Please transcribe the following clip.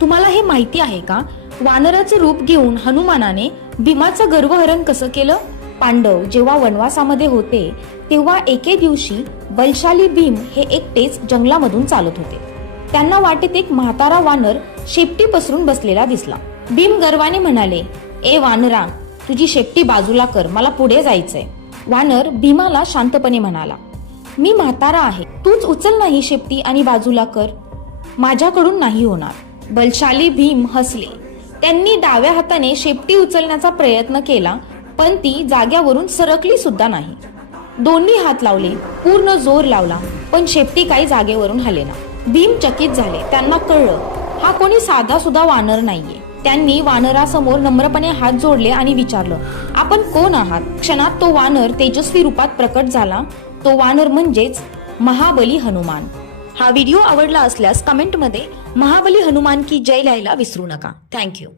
तुम्हाला हे माहिती आहे का, वानराचे रूप घेऊन हनुमानाने भीमाचं गर्वहरण कसं केलं? पांडव जेव्हा वनवासामध्ये होते तेव्हा एके दिवशी बलशाली भीम हे एकटेच जंगलामधून चालत होते. त्यांना वाटेत एक म्हातारा वानर शेपटी पसरून बसलेला दिसला. भीम गर्वाने म्हणाले, ए वानरा, तुझी शेपटी बाजूला कर, मला पुढे जायचंय. वानर भीमाला शांतपणे म्हणाला, मी म्हातारा आहे, तूच उचल नाही शेपटी आणि बाजूला कर. माझ्याकडून नाही होणार. बलशाली भीम हसले. त्यांनी डाव्या हाताने शेपटी उचलण्याचा प्रयत्न केला, पण ती जाग्यावरून सरकली सुद्धा नाही. दोन्ही हात लावले, पूर्ण जोर लावला, पण शेपटी काही जागेवरून हलेना. भीम चकित झाले. त्यांना कळलं, हा कोणी साधा सुद्धा वानर नाहीये. त्यांनी वानरासमोर नम्रपणे हात जोडले आणि विचारलं, आपण कोण आहात? क्षणात तो वानर तेजस्वी रूपात प्रकट झाला. तो वानर म्हणजेच महाबली हनुमान. हा व्हिडिओ आवडला असल्यास कमेंटमध्ये महाबली हनुमान की जय लिहायला विसरू नका. थँक्यू.